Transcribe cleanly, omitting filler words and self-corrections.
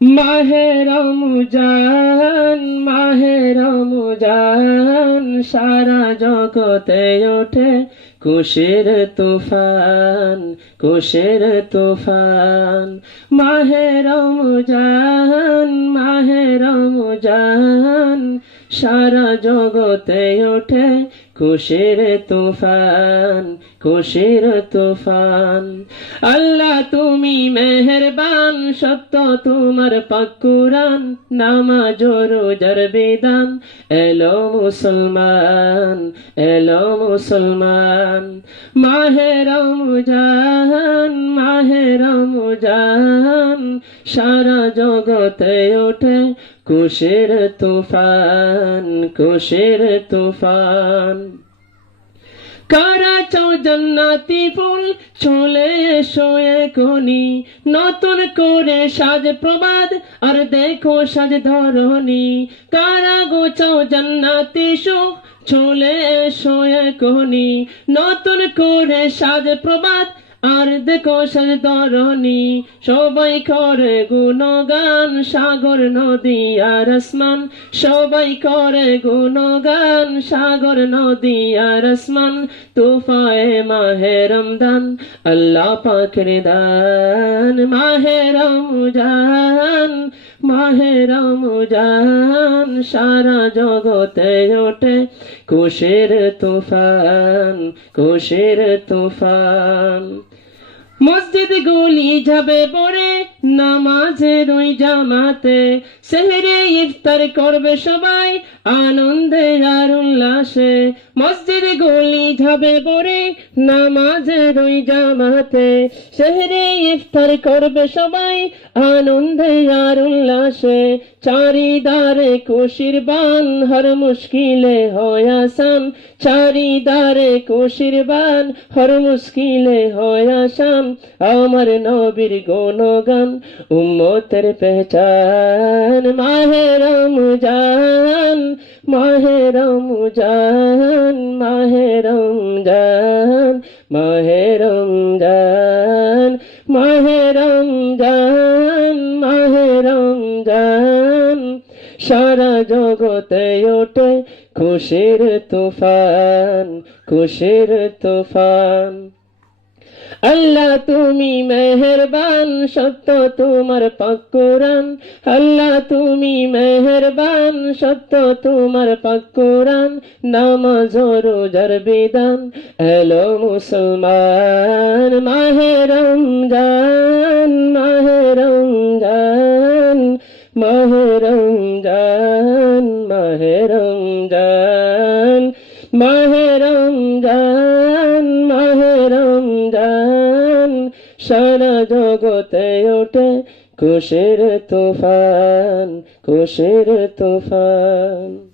মাহে রমজান, মাহে রমজান, সারা জগতে ওঠে খুশির তুফান, খুশির তুফান। মাহে রমজান, মাহে রমজান, সারা জগতে ওঠে খুশির তুফান, খুশির তুফান। আল্লাহ তুমি মেহেরবান, সত্য তোমার পাক কুরআন, নামাজ ও রোজার বিধান, এলো মুসলমান, এলো মুসলমান। মাহে রমজান, মাহে রমজান, সারা জগতে ওঠে খুশির তুফান, খুশির তুফান। কারা চাও জান্নাতি ফুল, চলে এসো এখনি, নতুন করে সাজ প্রবাদ, আর দেখো সাজ ধরনি। কারা গো চাও জান্নাতি সুখ, চলে এসো এখনি, নতুন করে সাজ প্রবাদ, আর দেখো সাজ ধরনি। সবাই করে গুণগান, সাগর নদী আর আসমান, সবাই করে গুণগান, সাগর নদী আর আসমান। তোফায়ে মাহে রমজান, আল্লাহ পাকের দান। মাহে রমজান, মাহে রমজান, সারা জগতে ওঠে খুশির তুফান, খুশির তুফান। মসজিদ গলি যাবে পড়ে, নামাজের ওই জামাতে, সেহরে ইফতার করবে সবাই আনন্দে আর উল্লাসে। মসজিদ গলি যাবে পড়ে, নামাজের ওই জামাতে, সেহরে ইফতার করবে সবাই আনন্দে আর উল্লাসে। চারিদারে খুশির বান, হর মুশকিলে হয় আসান, চারিদারে খুশির বান, হর মুশকিলে হয় আসান। আমার নবীর গুণগান, উম্মতের পেহচান। মাহে রমজান, মাহে রমজান, মাহে রমজান, মাহে রমজান, মাহে রমজান, মাহে রমজান, সারা জগতে ওঠে খুশির তুফান, খুশির তুফান। আল্লাহ তুমি মেহেরবান, সত্য তোমার পাক কুরআন, আল্লাহ তুমি মেহেরবান, সত্য তোমার পাক কুরআন, নামাজ ও রোজার বিধান, এলো মুসলমান। মাহে রমজান, মাহে রমজান, মাহে রমজান, মাহে রমজান, মাহে রমজান, মাহে রমজান, সারা জগতে ওঠে খুশির তুফান, খুশির তুফান।